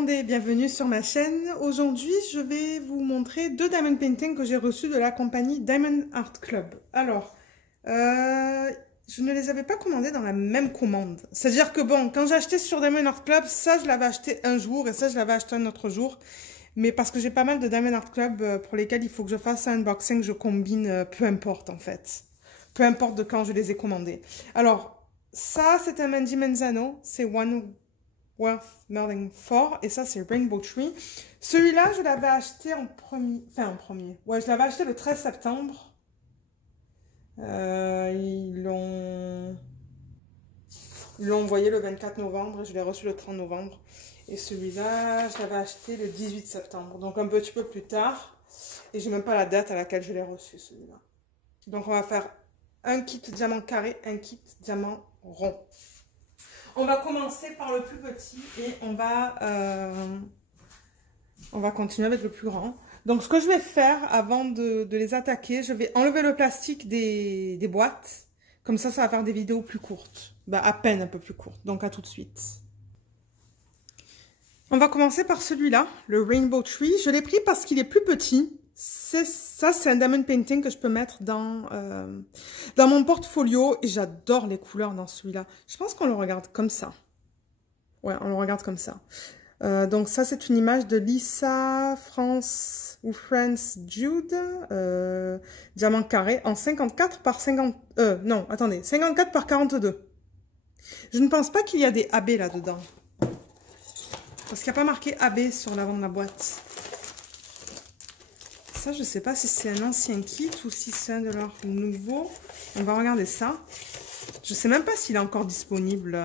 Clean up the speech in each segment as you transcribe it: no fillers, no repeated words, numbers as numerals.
Demandez, bienvenue sur ma chaîne. Aujourd'hui, je vais vous montrer deux diamond paintings que j'ai reçus de la compagnie Diamond Art Club. Alors, je ne les avais pas commandés dans la même commande. C'est-à-dire que bon, quand j'ai acheté sur Diamond Art Club, ça je l'avais acheté un jour et ça je l'avais acheté un autre jour. Mais parce que j'ai pas mal de Diamond Art Club pour lesquels il faut que je fasse un unboxing, je combine peu importe en fait. Peu importe de quand je les ai commandés. Alors, ça c'est un Mandy Menzano, c'est One Worth Merlin 4 et ça c'est Rainbow Tree. Celui-là je l'avais acheté en premier, ouais je l'avais acheté le 13 septembre. Ils l'ont envoyé le 24 novembre et je l'ai reçu le 30 novembre. Et celui-là je l'avais acheté le 18 septembre, donc un petit peu plus tard. Et j'ai même pas la date à laquelle je l'ai reçu celui-là. Donc on va faire un kit diamant carré, un kit diamant rond. On va commencer par le plus petit et on va continuer avec le plus grand. Donc, ce que je vais faire avant de les attaquer, je vais enlever le plastique des boîtes. Comme ça va faire des vidéos plus courtes. Bah, à peine un peu plus courtes. Donc, à tout de suite. On va commencer par celui-là, le Rainbow Tree. Je l'ai pris parce qu'il est plus petit. Ça, c'est un diamond painting que je peux mettre dans mon portfolio. Et j'adore les couleurs dans celui-là. Je pense qu'on le regarde comme ça. Ouais, on le regarde comme ça. Donc ça, c'est une image de Lisa France ou France Jude. Diamant carré en 54 par 50... non, attendez. 54 par 42. Je ne pense pas qu'il y a des AB là-dedans. Parce qu'il n'y a pas marqué AB sur l'avant de la boîte. Ça, je ne sais pas si c'est un ancien kit ou si c'est un de leurs nouveaux. On va regarder ça. Je ne sais même pas s'il est encore disponible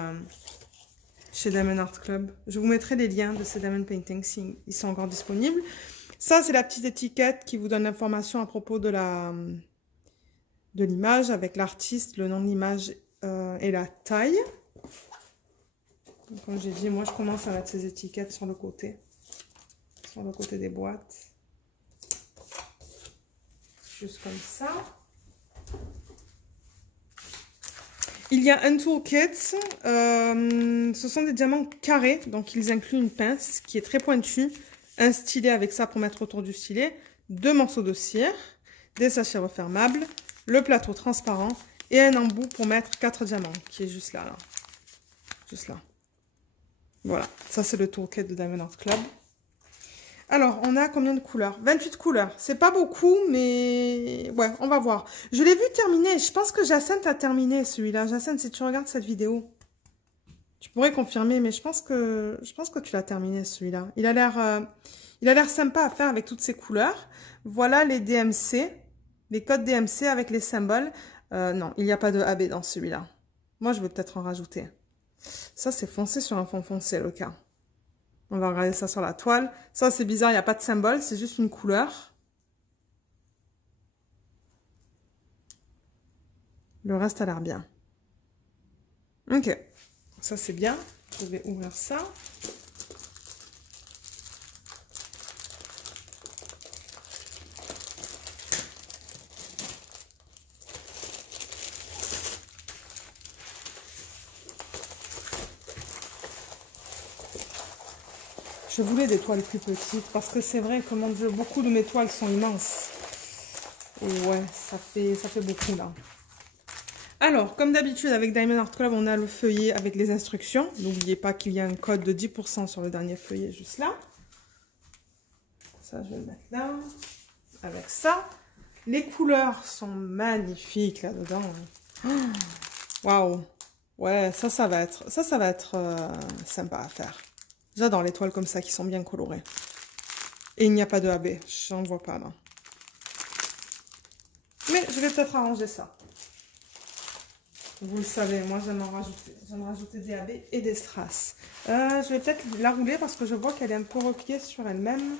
chez Diamond Art Club. Je vous mettrai les liens de ces Diamond Paintings s'ils sont encore disponibles. Ça, c'est la petite étiquette qui vous donne l'information à propos de l'image avec l'artiste, le nom de l'image et la taille. Donc, comme j'ai dit, moi, je commence à mettre ces étiquettes sur le côté des boîtes. Juste comme ça. Il y a un toolkit. Ce sont des diamants carrés. Donc, ils incluent une pince qui est très pointue. Un stylet avec ça pour mettre autour du stylet. 2 morceaux de cire. Des sachets refermables. Le plateau transparent. Et un embout pour mettre 4 diamants. Qui est juste là. Juste là. Voilà. Ça, c'est le toolkit de Diamond Art Club. Alors, on a combien de couleurs? 28 couleurs. C'est pas beaucoup, mais... ouais, on va voir. Je l'ai vu terminer. Je pense que Jacinthe a terminé celui-là. Jacinthe, si tu regardes cette vidéo, tu pourrais confirmer, mais je pense que tu l'as terminé celui-là. Il a l'air sympa à faire avec toutes ces couleurs. Voilà les DMC, les codes DMC avec les symboles. Non, il n'y a pas de AB dans celui-là. Moi, je vais peut-être en rajouter. Ça, c'est foncé sur un fond foncé, le cas. On va regarder ça sur la toile. Ça, c'est bizarre, il n'y a pas de symbole, c'est juste une couleur. Le reste a l'air bien. Ok, ça c'est bien. Je vais ouvrir ça. Je voulais des toiles plus petites parce que c'est vrai que mon Dieu, beaucoup de mes toiles sont immenses. Et ouais, ça fait beaucoup là. Alors, comme d'habitude avec Diamond Art Club, on a le feuillet avec les instructions. N'oubliez pas qu'il y a un code de 10% sur le dernier feuillet juste là. Ça, je vais le mettre là. Avec ça. Les couleurs sont magnifiques là-dedans. Waouh! Ouais, ça va être sympa à faire. J'adore les toiles comme ça qui sont bien colorées. Et il n'y a pas de AB. J'en vois pas là. Mais je vais peut-être arranger ça. Vous le savez, moi j'aime en rajouter. J'aime rajouter des AB et des strass. Je vais peut-être la rouler parce que je vois qu'elle est un peu repliée sur elle-même.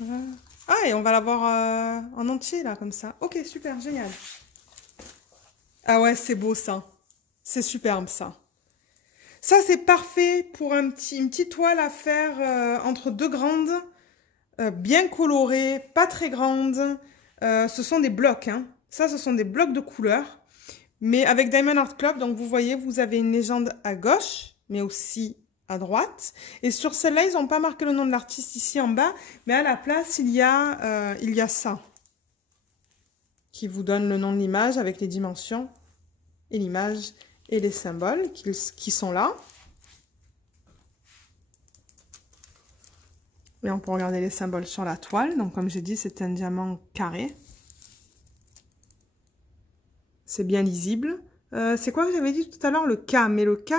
Voilà. Ah, et on va l'avoir en entier, là, comme ça. Ok, super, génial. Ah ouais, c'est beau, ça. C'est superbe, ça. Ça, c'est parfait pour une petite toile à faire entre deux grandes, bien colorée, pas très grande. Ce sont des blocs, hein. Ça, ce sont des blocs de couleurs. Mais avec Diamond Art Club, donc vous voyez, vous avez une légende à gauche, mais aussi à droite. Et sur celle-là, ils n'ont pas marqué le nom de l'artiste ici en bas, mais à la place, il y a ça, qui vous donne le nom de l'image avec les dimensions et l'image et les symboles qui sont là. Et on peut regarder les symboles sur la toile. Donc, comme j'ai dit, c'est un diamant carré. C'est bien lisible. C'est quoi que j'avais dit tout à l'heure? Le K. Mais le K,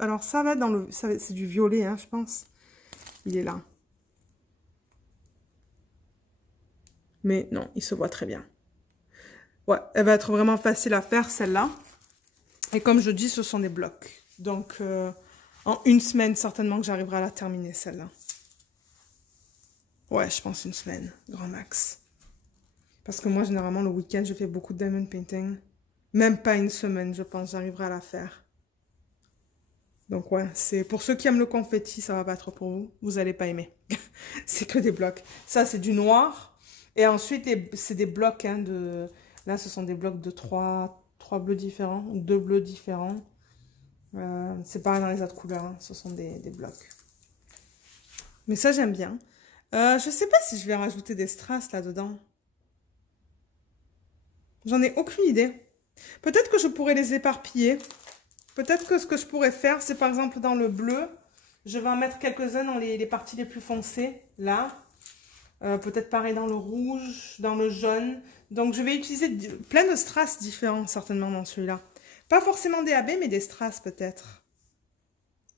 alors ça va être dans le... C'est du violet, hein, je pense. Il est là. Mais non, il se voit très bien. Ouais, elle va être vraiment facile à faire, celle-là. Et comme je dis, ce sont des blocs. Donc, en une semaine, certainement que j'arriverai à la terminer, celle-là. Ouais, je pense une semaine, grand max. Parce que moi, généralement, le week-end, je fais beaucoup de diamond painting. Même pas une semaine, je pense, j'arriverai à la faire. Donc ouais, c'est pour ceux qui aiment le confetti, ça va pas être pour vous. Vous allez pas aimer. C'est que des blocs. Ça, c'est du noir. Et ensuite, c'est des blocs, hein, de... Là, ce sont des blocs de trois bleus différents, ou 2 bleus différents. C'est pareil dans les autres couleurs, hein. Ce sont des blocs. Mais ça, j'aime bien. Je sais pas si je vais rajouter des strass là-dedans. J'en ai aucune idée. Peut-être que je pourrais les éparpiller. Peut-être que ce que je pourrais faire, c'est par exemple dans le bleu, je vais en mettre quelques-uns dans les parties les plus foncées, là. Peut-être pareil dans le rouge, dans le jaune. Donc je vais utiliser plein de strass différents certainement dans celui-là. Pas forcément des AB, mais des strass peut-être.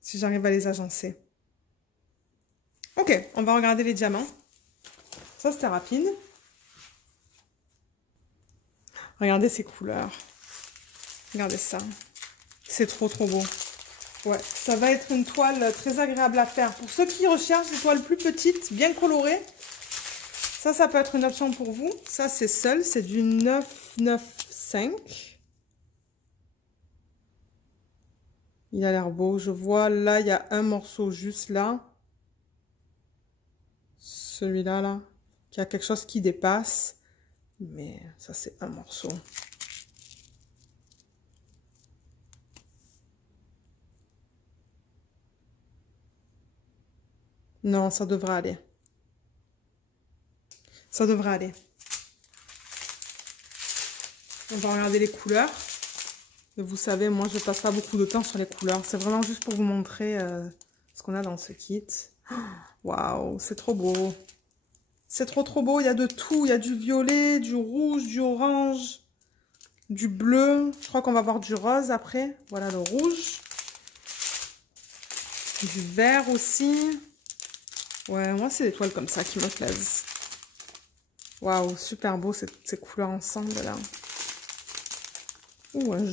Si j'arrive à les agencer. Ok, on va regarder les diamants. Ça, c'était rapide. Regardez ces couleurs. Regardez ça. C'est trop, trop beau. Ouais, ça va être une toile très agréable à faire. Pour ceux qui recherchent des toiles plus petites, bien colorées, ça peut être une option pour vous. Ça, c'est seul. C'est du 995. Il a l'air beau. Je vois, là, il y a un morceau juste là. Celui-là, là, qui a quelque chose qui dépasse. Mais ça, c'est un morceau. Non, ça devrait aller. Ça devrait aller. On va regarder les couleurs. Et vous savez, moi, je passe pas beaucoup de temps sur les couleurs. C'est vraiment juste pour vous montrer ce qu'on a dans ce kit. Waouh, c'est trop beau. C'est trop, trop beau. Il y a de tout. Il y a du violet, du rouge, du orange, du bleu. Je crois qu'on va avoir du rose après. Voilà le rouge. Du vert aussi. Ouais, moi, c'est des toiles comme ça qui me plaisent. Waouh, super beau ces couleurs ensemble là. Ouh, un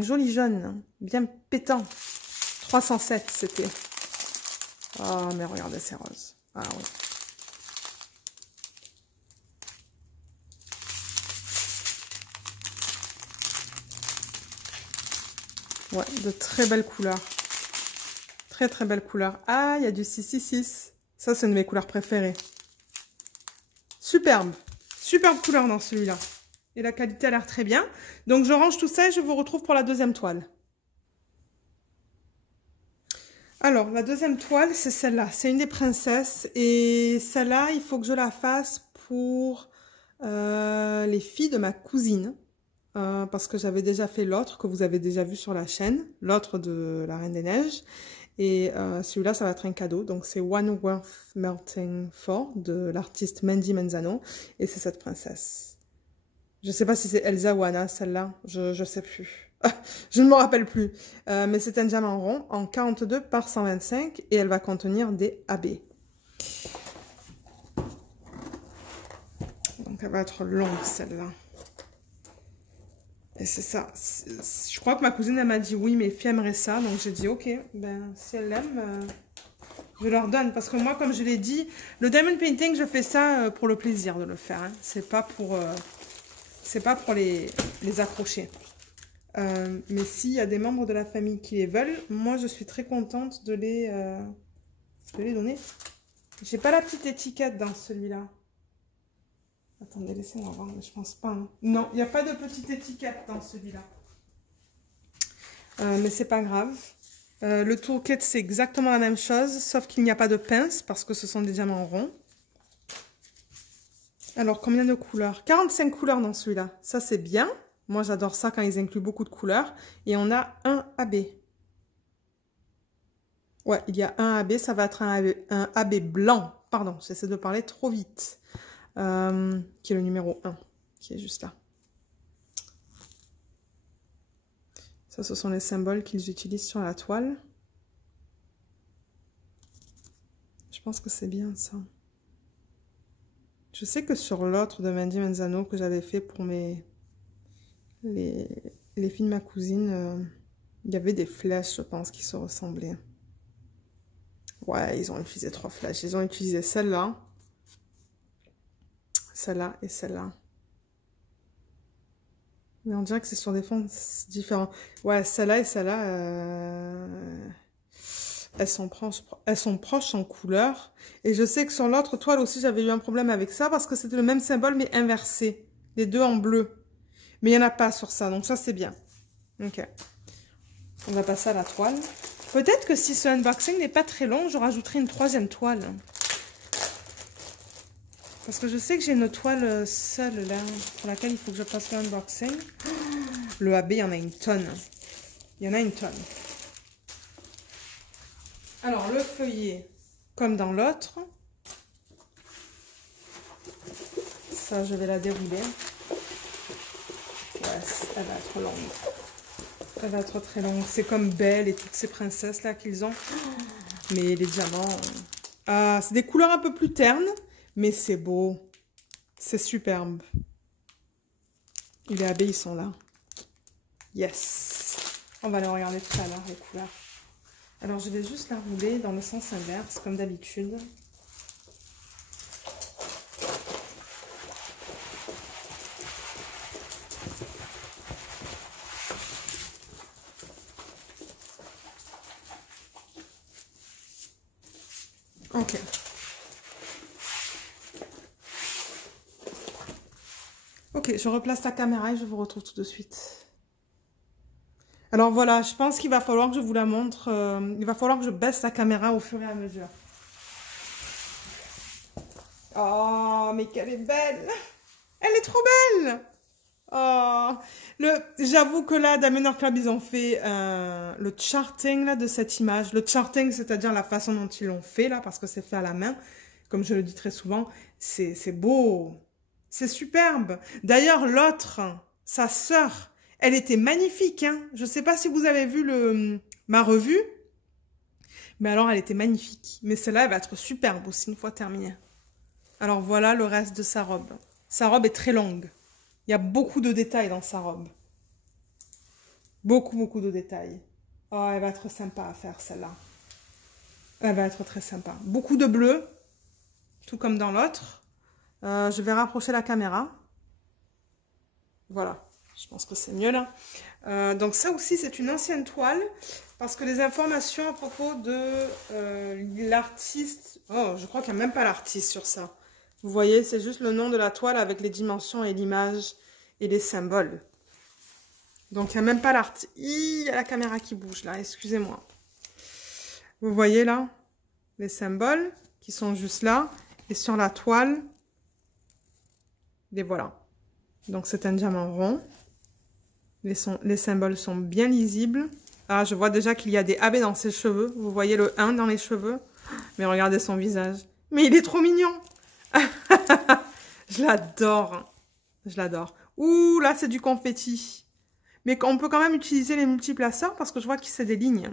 joli jaune, bien pétant. 307 c'était. Oh, mais regardez ces roses. Ah oui. Ouais, de très belles couleurs. Très très belles couleurs. Ah, il y a du 666. Ça, c'est une de mes couleurs préférées. Superbe. Superbe couleur dans celui-là. Et la qualité a l'air très bien. Donc, je range tout ça et je vous retrouve pour la deuxième toile. Alors, la deuxième toile, c'est celle-là. C'est une des princesses. Et celle-là, il faut que je la fasse pour les filles de ma cousine. Parce que j'avais déjà fait l'autre que vous avez déjà vu sur la chaîne. L'autre de la Reine des Neiges. Et celui-là, ça va être un cadeau. Donc, c'est One Worth Melting For de l'artiste Mandy Manzano. Et c'est cette princesse. Je ne sais pas si c'est Elsa ou Anna, celle-là. Je ne sais plus. Je ne me rappelle plus. Mais c'est un diamant rond en 42 par 125 et elle va contenir des AB. Donc, elle va être longue, celle-là. Et c'est ça. Je crois que ma cousine, elle m'a dit oui, mes filles aimeraient ça. Donc, j'ai dit ok, ben, si elles l'aiment, je leur donne. Parce que moi, comme je l'ai dit, le diamond painting, je fais ça pour le plaisir de le faire. Hein. C'est pas pour les accrocher. Mais s'il y a des membres de la famille qui les veulent, moi, je suis très contente de les donner. J'ai pas la petite étiquette dans celui-là. Attendez, laissez-moi voir, mais je pense pas. Hein. Non, il n'y a pas de petite étiquette dans celui-là. Mais c'est pas grave. Le toolkit, c'est exactement la même chose, sauf qu'il n'y a pas de pince, parce que ce sont des diamants ronds. Alors, combien de couleurs? 45 couleurs dans celui-là. Ça, c'est bien. Moi, j'adore ça quand ils incluent beaucoup de couleurs. Et on a un AB. Ouais, il y a un AB. Ça va être un AB blanc. Pardon, j'essaie de parler trop vite. Qui est le numéro 1, qui est juste là. Ça, ce sont les symboles qu'ils utilisent sur la toile. Je pense que c'est bien ça. Je sais que sur l'autre de Mandy Manzano que j'avais fait pour les filles de ma cousine, il y avait des flèches, je pense, qui se ressemblaient. Ouais, ils ont utilisé 3 flèches. Ils ont utilisé celle-là, celle-là et celle-là. Mais on dirait que c'est sur des fonds différents. Ouais, celle-là et celle-là, elles sont proches en couleur. Et je sais que sur l'autre toile aussi, j'avais eu un problème avec ça parce que c'était le même symbole mais inversé. Les deux en bleu. Mais il n'y en a pas sur ça, donc ça c'est bien. Ok. On va passer à la toile. Peut-être que si ce unboxing n'est pas très long, je rajouterai une 3e toile. Parce que je sais que j'ai une toile seule là, pour laquelle il faut que je fasse le unboxing. Le AB, il y en a une tonne. Il y en a une tonne. Alors, le feuillet, comme dans l'autre. Ça, je vais la dérouler. Ouais, elle va être longue. Elle va être très longue. C'est comme Belle et toutes ces princesses là qu'ils ont. Mais les diamants... c'est des couleurs un peu plus ternes. Mais c'est beau. C'est superbe. Et les AB, ils sont là. Yes. On va aller regarder tout à l'heure, les couleurs. Alors, je vais juste la rouler dans le sens inverse, comme d'habitude. Ok. Ok, je replace la caméra et je vous retrouve tout de suite. Alors voilà, je pense qu'il va falloir que je vous la montre. Il va falloir que je baisse la caméra au fur et à mesure. Oh, mais qu'elle est belle! Elle est trop belle! Oh, j'avoue que là, Diamond Art Club, ils ont fait le charting là, de cette image. Le charting, c'est-à-dire la façon dont ils l'ont fait là, parce que c'est fait à la main. Comme je le dis très souvent, c'est beau. C'est superbe. D'ailleurs, l'autre, sa sœur, elle était magnifique. Hein. Je ne sais pas si vous avez vu ma revue. Mais alors, elle était magnifique. Mais celle-là, elle va être superbe aussi une fois terminée. Alors voilà le reste de sa robe. Sa robe est très longue. Il y a beaucoup de détails dans sa robe. Beaucoup, beaucoup de détails. Oh, elle va être sympa à faire, celle-là. Elle va être très sympa. Beaucoup de bleu, tout comme dans l'autre. Je vais rapprocher la caméra. Voilà, je pense que c'est mieux là. Donc ça aussi, c'est une ancienne toile. Parce que les informations à propos de l'artiste... Oh, je crois qu'il n'y a même pas l'artiste sur ça. Vous voyez, c'est juste le nom de la toile avec les dimensions et l'image et les symboles. Donc, il n'y a même pas l'artiste. Il y a la caméra qui bouge là, excusez-moi. Vous voyez là, les symboles qui sont juste là. Et sur la toile, les voilà. Donc, c'est un diamant rond. Les symboles sont bien lisibles. Ah, je vois déjà qu'il y a des AB dans ses cheveux. Vous voyez le 1 dans les cheveux. Mais regardez son visage. Mais il est trop mignon. Je l'adore. Je l'adore. Ouh, là, c'est du confetti. Mais on peut quand même utiliser les multiplaceurs parce que je vois que c'est des lignes.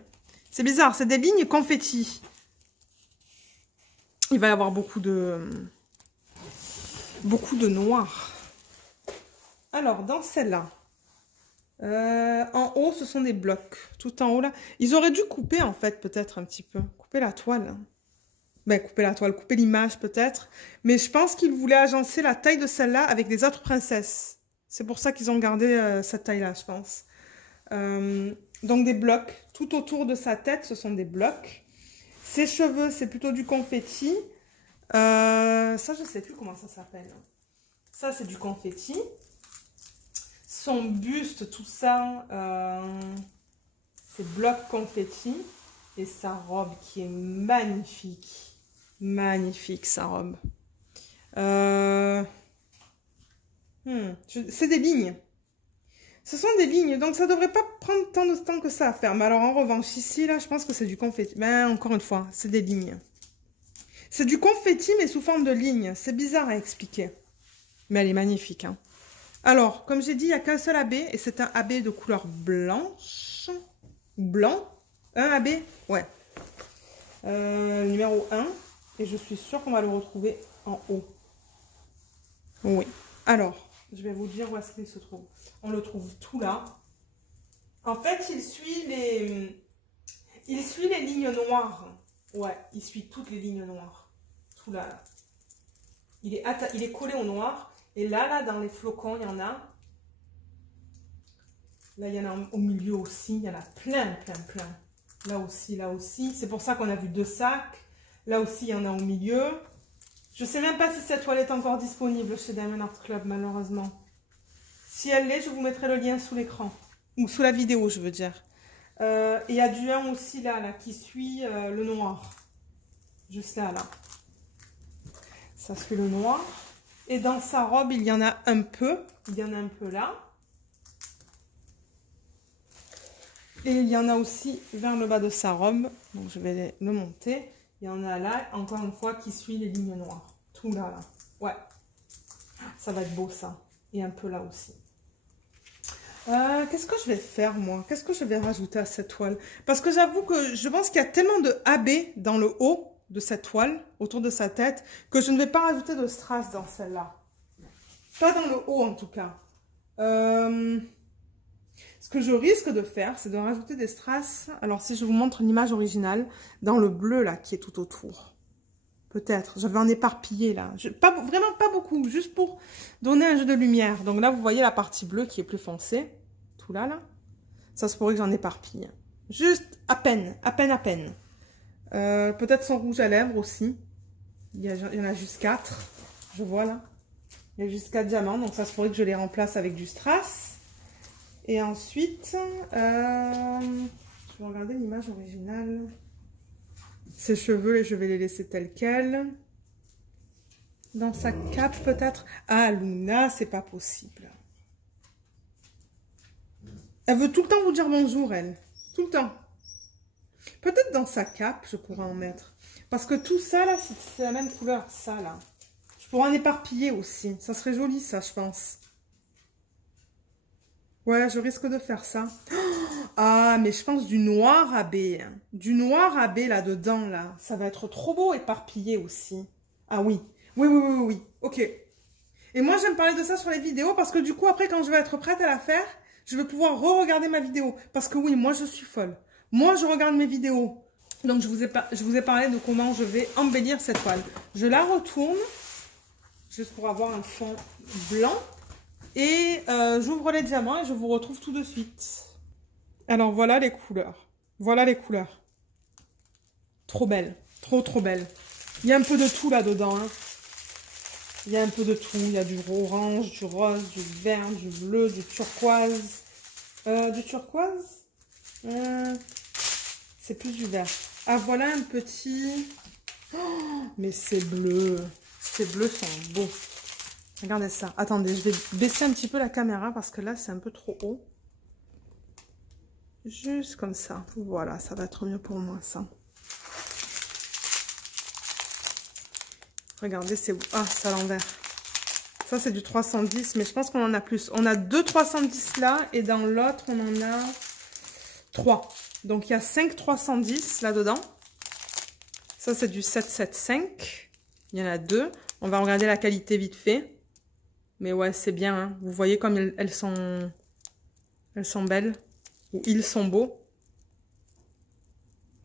C'est bizarre, c'est des lignes confetti. Il va y avoir beaucoup de noir. Alors, dans celle-là, en haut, ce sont des blocs. Tout en haut, là. Ils auraient dû couper, en fait, peut-être un petit peu. Couper la toile. Ben, couper la toile, couper l'image, peut-être. Mais je pense qu'ils voulaient agencer la taille de celle-là avec les autres princesses. C'est pour ça qu'ils ont gardé cette taille-là, je pense. Donc, des blocs. Tout autour de sa tête, ce sont des blocs. Ses cheveux, c'est plutôt du confetti. Ça, je ne sais plus comment ça s'appelle. Ça, c'est du confetti. Son buste, tout ça, c'est bloc confetti. Et sa robe qui est magnifique. Magnifique, sa robe. C'est des lignes. Ce sont des lignes, donc ça devrait pas prendre tant de temps que ça à faire. Mais alors, en revanche, ici, là, je pense que c'est du confetti. Ben, encore une fois, c'est des lignes. C'est du confetti, mais sous forme de lignes. C'est bizarre à expliquer. Mais elle est magnifique, hein. Alors, comme j'ai dit, il n'y a qu'un seul AB, et c'est un AB de couleur blanche. Blanc. Un AB, ouais. Numéro 1. Et je suis sûre qu'on va le retrouver en haut. Oui. Alors, je vais vous dire où est-ce qu'il se trouve. On le trouve tout là. En fait, il suit les lignes noires. Ouais, il suit toutes les lignes noires. Tout là, là. Il est collé au noir. Et là, dans les flocons, il y en a. Là, il y en a au milieu aussi. Il y en a plein, plein, plein. Là aussi, là aussi. C'est pour ça qu'on a vu 2 sacs. Là aussi, il y en a au milieu. Je ne sais même pas si cette toile est encore disponible chez Diamond Art Club, malheureusement. Si elle l'est, je vous mettrai le lien sous l'écran. Ou sous la vidéo, je veux dire. Et il y a du 1 aussi, là, qui suit le noir. Juste là, là. Ça suit le noir. Et dans sa robe, il y en a un peu. Il y en a un peu là. Et il y en a aussi vers le bas de sa robe. Donc, je vais le monter. Il y en a là, encore une fois, qui suit les lignes noires. Tout là, là. Ouais. Ça va être beau, ça. Et un peu là aussi. Qu'est-ce que je vais faire, moi? Qu'est-ce que je vais rajouter à cette toile? Parce que j'avoue que je pense qu'il y a tellement de AB dans le haut de cette toile, autour de sa tête, que je ne vais pas rajouter de strass dans celle-là. Pas dans le haut, en tout cas. Ce que je risque de faire, c'est de rajouter des strass. Alors, si je vous montre l'image originale, dans le bleu, là, qui est tout autour. Peut-être. Je vais en éparpiller, là. Vraiment pas beaucoup, juste pour donner un jeu de lumière. Donc là, vous voyez la partie bleue qui est plus foncée. Tout là, là. Ça se pourrait que j'en éparpille. Juste à peine, à peine, à peine. Peut-être son rouge à lèvres aussi. Il y en a juste 4. Je vois, là. Il y a juste 4 diamants, donc ça se pourrait que je les remplace avec du strass. Et ensuite, je vais regarder l'image originale. Ses cheveux, et je vais les laisser tels quels. Dans sa cape, peut-être. Ah, Luna, c'est pas possible. Elle veut tout le temps vous dire bonjour, elle. Tout le temps. Peut-être dans sa cape, je pourrais en mettre. Parce que tout ça, là, c'est la même couleur. Ça, là. Je pourrais en éparpiller aussi. Ça serait joli, ça, je pense. Ouais, je risque de faire ça. Ah, mais je pense du noir AB. Du noir AB là-dedans, là. Ça va être trop beau éparpillé aussi. Ah oui. Oui, oui, oui, oui. Ok. Et moi, j'aime parler de ça sur les vidéos parce que du coup, après, quand je vais être prête à la faire, je vais pouvoir re-regarder ma vidéo. Parce que oui, moi, je suis folle. Moi, je regarde mes vidéos. Donc, je vous ai parlé de comment je vais embellir cette toile. Je la retourne, juste pour avoir un fond blanc. Et j'ouvre les diamants et je vous retrouve tout de suite. Alors, voilà les couleurs. Voilà les couleurs. Trop belle. Trop, trop belle. Il y a un peu de tout là-dedans. Hein. Il y a un peu de tout. Il y a du orange, du rose, du vert, du bleu, du turquoise. Du turquoise c'est plus du vert. Ah, voilà un petit... Oh, mais ces bleus. Ces bleus sont beaux. Regardez ça. Attendez, je vais baisser un petit peu la caméra parce que là, c'est un peu trop haut. Juste comme ça. Voilà, ça va être mieux pour moi, ça. Regardez, c'est... Ah, c'est à l'envers. Ça, c'est du 310, mais je pense qu'on en a plus. On a 2 310 là, et dans l'autre, on en a 3. Donc, il y a 5 310 là-dedans. Ça, c'est du 775. Il y en a 2. On va regarder la qualité vite fait. Mais ouais, c'est bien. Hein. Vous voyez comme elles sont belles. Ou ils sont beaux.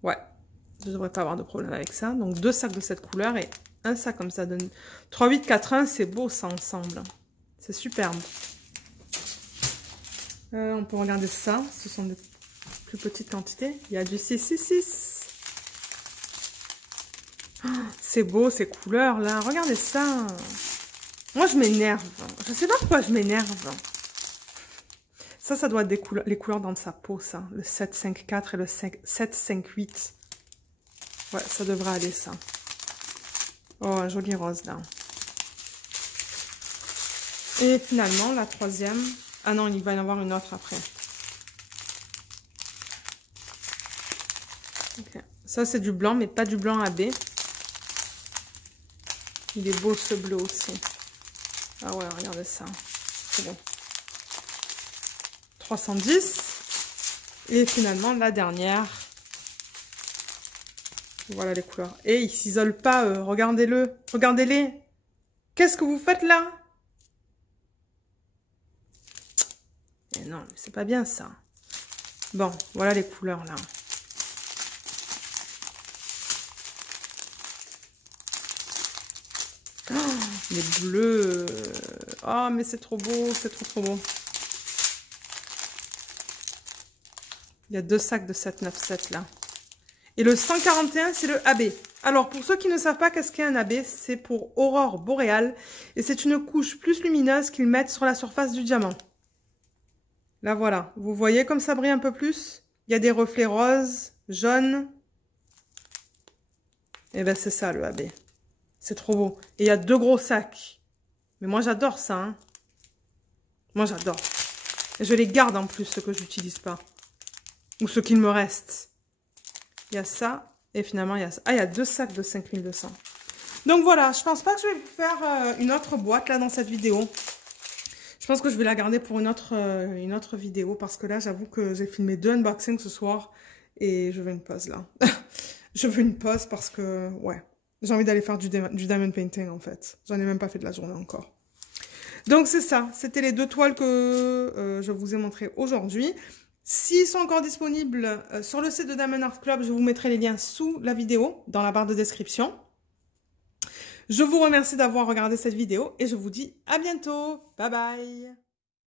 Ouais. Je ne devrais pas avoir de problème avec ça. Donc, 2 sacs de cette couleur et un sac comme ça. 3, 8, 4, 1. C'est beau ça ensemble. C'est superbe. On peut regarder ça. Ce sont des plus petites quantités. Il y a du 666. Oh, c'est beau ces couleurs là. Regardez ça. Moi, je m'énerve. Je sais pas pourquoi je m'énerve. Ça doit être les couleurs dans sa peau, ça. Le 754 et le 758. Ouais, ça devrait aller, ça. Oh, un joli rose, là. Et finalement, la troisième. Ah non, il va y en avoir une autre après. Okay. Ça, c'est du blanc, mais pas du blanc AB. Il est beau, ce bleu aussi. Ah ouais, regardez ça. C'est bon. 310. Et finalement, la dernière. Voilà les couleurs. Et ils s'isolent pas, regardez-le. Regardez-les. Qu'est-ce que vous faites là? Et non, mais c'est pas bien ça. Bon, voilà les couleurs là. Oh, les bleus. Oh, mais c'est trop beau, c'est trop beau. Il y a 2 sacs de 797 là. Et le 141, c'est le AB. Alors, pour ceux qui ne savent pas qu'est-ce qu'est un AB, c'est pour aurore boréale. Et c'est une couche plus lumineuse qu'ils mettent sur la surface du diamant. Là, voilà. Vous voyez comme ça brille un peu plus? Il y a des reflets roses, jaunes. Et ben, c'est ça, le AB. C'est trop beau. Et il y a 2 gros sacs. Mais moi, j'adore ça. Hein. Moi, j'adore. Et je les garde en plus, ceux que je n'utilise pas. Ou ceux qu'il me reste. Il y a ça. Et finalement, il y a ça. Ah, il y a 2 sacs de 5200. Donc voilà, je pense pas que je vais vous faire une autre boîte là dans cette vidéo. Je pense que je vais la garder pour une autre vidéo. Parce que là, j'avoue que j'ai filmé 2 unboxings ce soir. Et je veux une pause là. Je veux une pause parce que, ouais. J'ai envie d'aller faire du diamond painting en fait. J'en ai même pas fait de la journée encore. Donc c'est ça. C'était les 2 toiles que je vous ai montrées aujourd'hui. S'ils sont encore disponibles sur le site de Diamond Art Club, je vous mettrai les liens sous la vidéo, dans la barre de description. Je vous remercie d'avoir regardé cette vidéo et je vous dis à bientôt. Bye bye.